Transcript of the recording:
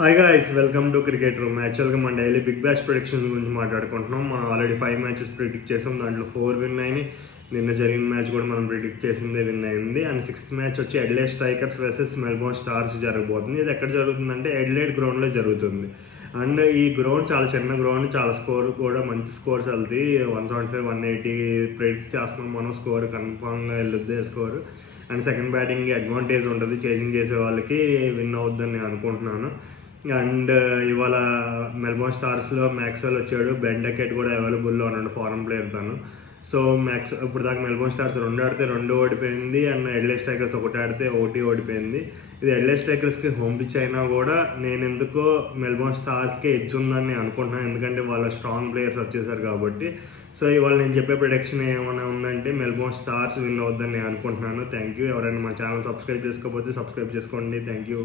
Hi guys, welcome to cricket room. యాక్చువల్గా మన daily big bash predictions గురించి మాట్లాడుకుంటున్నాం. మనం ఆల్రెడీ 5 మ్యాచెస్ ప్రిడిక్ట్ చేసాం. దాంట్లో 4 విన్ అయినాయి. నిన్న జరిగిన మ్యాచ్ కూడా మనం ప్రిడిక్ట్ చేసిందే విన్ అయింది. అండ్ 6th మ్యాచ్ వచ్చి ఎడ్లైడ్ స్ట్రైకర్స్ వర్సెస్ మెల్బోర్న్ స్టార్స్ జరగబోతుంది. ఇది ఎక్కడ జరుగుతుందంటే ఎడ్లైడ్ గ్రౌండ్లో జరుగుతుంది. అండ్ ఈ గ్రౌండ్ చాలా చిన్న గ్రౌండ్, చాలా స్కోర్ కూడా మంచి స్కోర్స్ వెళ్తాయి. 175, 180 ప్రిడిక్ట్ చేస్తున్నాం మనం. స్కోర్ కన్ఫామ్గా వెళ్ళొద్ది score. And second batting advantage ఉంటుంది, చేసింగ్ చేసే వాళ్ళకి విన్ అవుద్దని నేను అనుకుంటున్నాను. అండ్ ఇవాళ మెల్బోర్న్ స్టార్స్లో మ్యాక్స్వెల్ వచ్చాడు, బెన్ డకెట్ కూడా అవైలబుల్లో ఉన్నాడు, ఫారెన్ ప్లేయర్ తను. సో ఇప్పుడు దాకా మెల్బోర్న్ స్టార్స్ 2 ఆడితే 2 ఓడిపోయింది. అండ్ ఎడ్లైడ్ స్ట్రైకర్స్ 1 ఆడితే 1 ఓడిపోయింది. ఇది ఎడ్లైడ్ స్ట్రైకర్స్కి హోమ్ పిచ్ అయినా కూడా నేను ఎందుకో మెల్బోర్న్ స్టార్స్కి ఎడ్జ్ ఉందని నేను అనుకుంటున్నాను, ఎందుకంటే వాళ్ళ స్ట్రాంగ్ ప్లేయర్స్ వచ్చేసారు కాబట్టి. సో ఇవాళ నేను చెప్పే ప్రొడిక్షన్ ఏమైనా ఉందంటే మెల్బోర్న్ స్టార్స్ విన్ అవుద్దని నేను అనుకుంటున్నాను. Thank you. ఎవరైనా మా ఛానల్ సబ్స్క్రైబ్ చేసుకోకపోతే సబ్స్క్రైబ్ చేసుకోండి. Thank you.